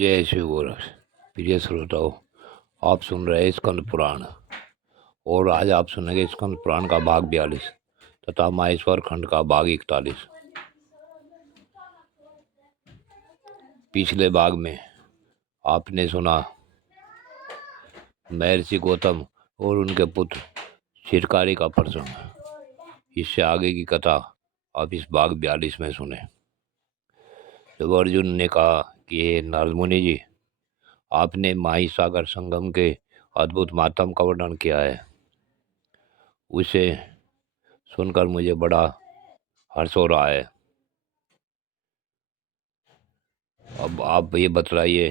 जय श्री गोरख। प्रिय श्रोताओं, आप सुन रहे हैं स्कंद पुराण और आज आप सुनेंगे स्कंद पुराण का भाग 42 तथा माहेश्वर खंड का भाग 41। पिछले भाग में आपने सुना महर्षि गौतम और उनके पुत्र शिरकारी का प्रसंग। इससे आगे की कथा आप इस भाग 42 में सुने। जब अर्जुन ने कहा कि हे नारद मुनि जी, आपने माही सागर संगम के अद्भुत मातम का वर्णन किया है, उसे सुनकर मुझे बड़ा हर्ष हो रहा है। अब आप ये बतलाइए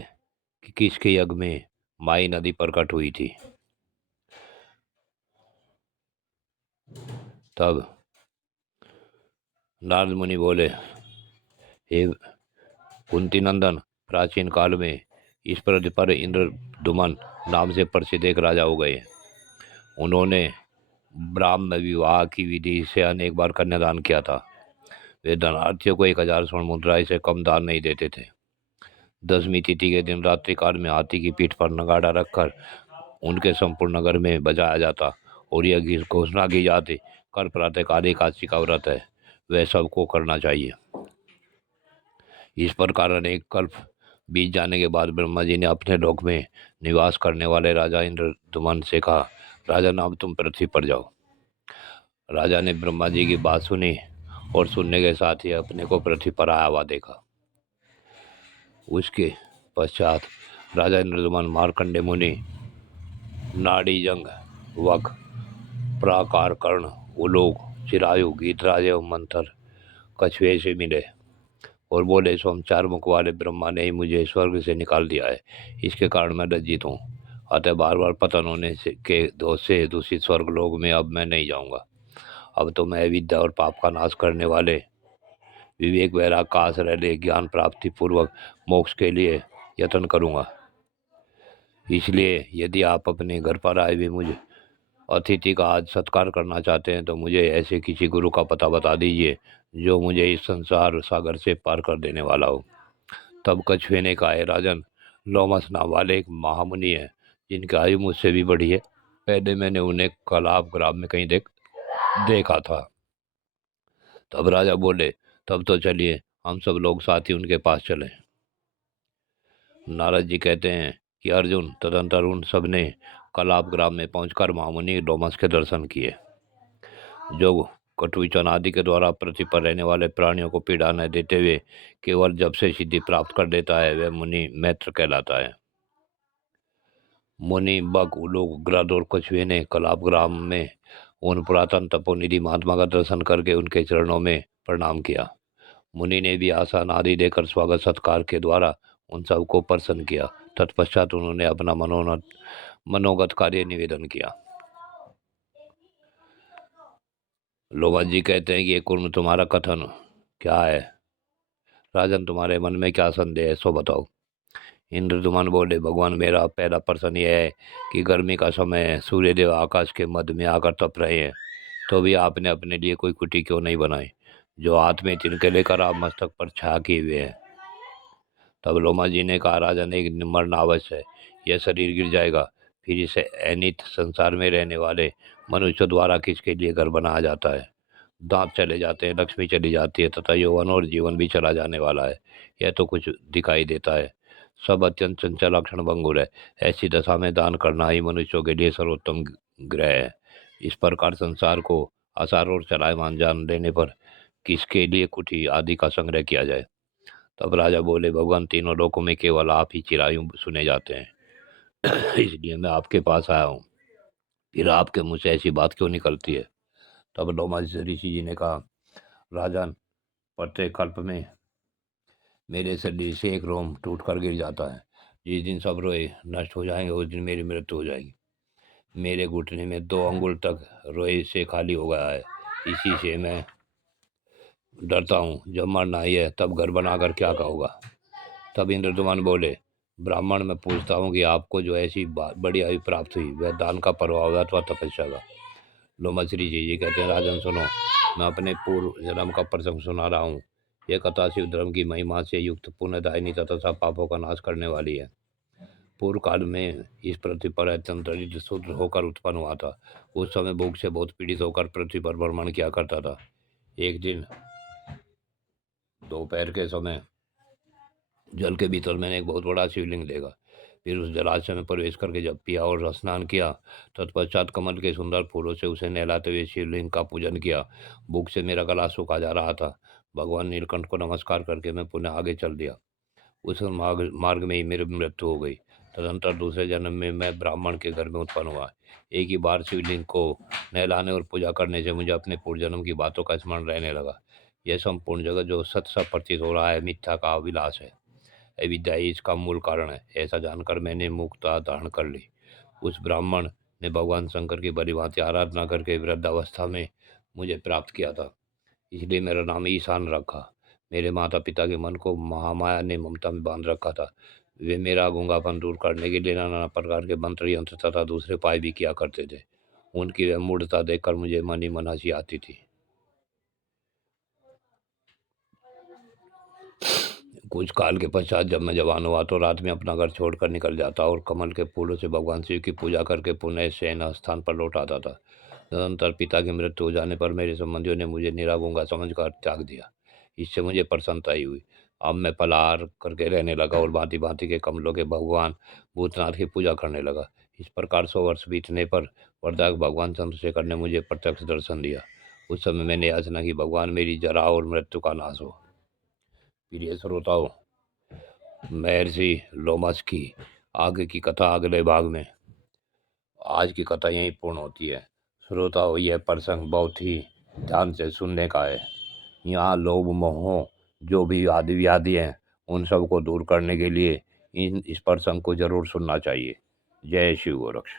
कि किसके यज्ञ में माही नदी प्रकट हुई थी। तब नारद मुनि बोले, हे कुंती नंदन, प्राचीन काल में इस पृथ्वी पर इंद्रदुमन नाम से प्रसिद्ध एक राजा हो गए। उन्होंने ब्राह्म विवाह की विधि से अनेक बार कन्यादान किया था। वे धनार्थियों को 1000 स्वर्ण मुद्राएं से कम दान नहीं देते थे। 10वीं तिथि के दिन रात्रि काल में हाथी की पीठ पर नगाड़ा रखकर उनके संपूर्ण नगर में बजाया जाता और यह घोषणा की जाती, कल प्रातःकाल एकादशी का व्रत है, वह सबको करना चाहिए। इस प्रकार अनेक कल्प बीत जाने के बाद ब्रह्मा जी ने अपने लोक में निवास करने वाले राजा इंद्रदुमन से कहा, राजन, अब तुम पृथ्वी पर जाओ। राजा ने ब्रह्मा जी की बात सुनी और सुनने के साथ ही अपने को पृथ्वी पर आया हुआ देखा। उसके पश्चात राजा इंद्रदुमन, मार्कंडे मुनि, नाड़ी जंग, वक, प्राकार, कर्ण, उलोक, चिरायु, गीतराज एवं मंथर कछुए से मिले और बोले, स्वयं 4 मुख वाले ब्रह्मा ने ही मुझे स्वर्ग से निकाल दिया है। इसके कारण मैं लज्जित हूँ। अतः बार बार पतन होने के दोष से दूषित स्वर्ग लोक में अब मैं नहीं जाऊंगा। अब तो मैं विद्या और पाप का नाश करने वाले विवेक वैराग का आश्रय ले ज्ञान प्राप्ति पूर्वक मोक्ष के लिए यत्न करूंगा। इसलिए यदि आप अपने घर पर आए हुए मुझे अतिथि का आज सत्कार करना चाहते हैं तो मुझे ऐसे किसी गुरु का पता बता दीजिए जो मुझे इस संसार सागर से पार कर देने वाला हो। तब कछुए ने कहा, राजन, लोमस नाम वाले एक महामुनि है जिनकी आयु मुझसे भी बड़ी है। पहले मैंने उन्हें कलाप ग्राम में कहीं देखा था। तब राजा बोले, तब तो चलिए हम सब लोग साथ ही उनके पास चले। नारद जी कहते हैं कि अर्जुन तदंतर उन सब ने कलाप ग्राम में पहुंचकर महामुनि लोमस के दर्शन किए, जो कटुचन आदि के द्वारा पृथ्वी पर रहने वाले प्राणियों को पीड़ा न देते हुए केवल जब से सिद्धि प्राप्त कर देता है, वह मुनि मैत्र कहलाता है। मुनि बक, उलोक, ग्रद और कछुए ने कलाप ग्राम में उन पुरातन तपोनिधि महात्मा का दर्शन करके उनके चरणों में प्रणाम किया। मुनि ने भी आसन आदि देकर स्वागत सत्कार के द्वारा उन सबको प्रसन्न किया। तत्पश्चात उन्होंने अपना मनोगत कार्य निवेदन किया। लोमस जी कहते हैं कि ये कुर्म, तुम्हारा कथन क्या है? राजन, तुम्हारे मन में क्या संदेह है, सो बताओ। इंद्रदुमन बोले, भगवान, मेरा पहला प्रश्न यह है कि गर्मी का समय है, सूर्यदेव आकाश के मध्य में आकर तप रहे हैं, तो भी आपने अपने लिए कोई कुटी क्यों नहीं बनाई जो हाथ में तिनके लेकर आप मस्तक पर छा किए हुए हैं? तब लोमा जी ने कहा, राजन, एक मरना अवश्य है, यह शरीर गिर जाएगा, फिर इसे अनित संसार में रहने वाले मनुष्यों द्वारा किसके लिए घर बनाया जाता है? दांत चले जाते हैं, लक्ष्मी चली जाती है तथा यौवन और जीवन भी चला जाने वाला है। यह तो कुछ दिखाई देता है, सब अत्यंत चंचल लक्षण भंगुर है। ऐसी दशा में दान करना ही मनुष्यों के लिए सर्वोत्तम ग्रह है। इस प्रकार संसार को आसार और चलायमान जान लेने पर किसके लिए कुटी आदि का संग्रह किया जाए? तब राजा बोले, भगवान, तीनों लोकों में केवल आप ही चिरायु सुने जाते हैं, इसलिए मैं आपके पास आया हूँ। फिर आपके मुँह से ऐसी बात क्यों निकलती है? तब लोमस ऋषि जी ने कहा, राजन, प्रत्येक कल्प में मेरे शरीर से एक रोम टूट कर गिर जाता है। जिस दिन सब रोए नष्ट हो जाएंगे उस दिन मेरी मृत्यु हो जाएगी। मेरे घुटने में 2 अंगुल तक रोए से खाली हो गया है। इसी से मैं डरता हूँ, जब मरना ही है तब घर बनाकर क्या कहोगा? तब इंद्रदुमन बोले, ब्राह्मण, मैं पूछता हूँ कि आपको जो ऐसी बड़ी आयु प्राप्त हुई, वह दान का प्रभाव है अथवा तपस्या का? लोमस ऋषि जी कहते हैं, राजन सुनो, मैं अपने पूर्व जन्म का प्रसंग सुना रहा हूँ। यह कथा शिव धर्म की महिमा से युक्त पुण्यदायिनी तथा सब पापों का नाश करने वाली है। पूर्व काल में इस पृथ्वी पर अत्यंत दरिद्र शूद्र होकर उत्पन्न हुआ था। उस समय भूख से बहुत पीड़ित होकर पृथ्वी पर भ्रमण किया करता था। एक दिन दोपहर के समय जल के भीतर मैंने एक बहुत बड़ा शिवलिंग देखा। फिर उस जलाशय में प्रवेश करके जब पिया और स्नान किया, तत्पश्चात कमल के सुंदर फूलों से उसे नहलाते हुए शिवलिंग का पूजन किया। भूख से मेरा गला सूखा जा रहा था। भगवान नीलकंठ को नमस्कार करके मैं पुनः आगे चल दिया। उस मार्ग मार्ग में ही मेरी मृत्यु हो गई। तदंतर दूसरे जन्म में मैं ब्राह्मण के घर में उत्पन्न हुआ। एक ही बार शिवलिंग को नहलाने और पूजा करने से मुझे अपने पूर्व जन्म की बातों का स्मरण रहने लगा। यह संपूर्ण जगत जो सत्य सा प्रतीत हो रहा है, मिथ्या का अभिलाष है। अविद्या ही इसका मूल कारण है। ऐसा जानकर मैंने मुक्ता धारण कर ली। उस ब्राह्मण ने भगवान शंकर की भलीभांति आराधना करके वृद्धावस्था में मुझे प्राप्त किया था, इसलिए मेरा नाम ईशान रखा। मेरे माता पिता के मन को महामाया ने ममता में बांध रखा था। वे मेरा गूंगापन दूर करने के लिए नाना प्रकार के मंत्र यंत्र तथा दूसरे उपाय भी किया करते थे। उनकी वह मूर्खता देखकर मुझे मन ही मन हंसी आती थी। कुछ काल के पश्चात जब मैं जवान हुआ तो रात में अपना घर छोड़कर निकल जाता और कमल के फूलों से भगवान शिव की पूजा करके पुनः शयन स्थान पर लौट आता था। तदनंतर पिता की मृत्यु हो जाने पर मेरे संबंधियों ने मुझे निरागूंगा समझकर त्याग दिया। इससे मुझे प्रसन्नता ही हुई। अब मैं फलाहार करके रहने लगा और भांति भांति के कमलों के भगवान भूतनाथ की पूजा करने लगा। इस प्रकार 100 वर्ष बीतने पर वरदाक भगवान चंद्रशेखर ने मुझे प्रत्यक्ष दर्शन दिया। उस समय मैंने याचना की, भगवान मेरी जरा और मृत्यु का नाश हो। प्रिय श्रोताओं, महर्षि लोमस की आगे की कथा अगले भाग में। आज की कथा यहीं पूर्ण होती है। श्रोताओं, यह प्रसंग बहुत ही ध्यान से सुनने का है। यहाँ लोभ मोह जो भी आदि व्याधि हैं, उन सब को दूर करने के लिए इस प्रसंग को जरूर सुनना चाहिए। जय शिव गोरक्ष।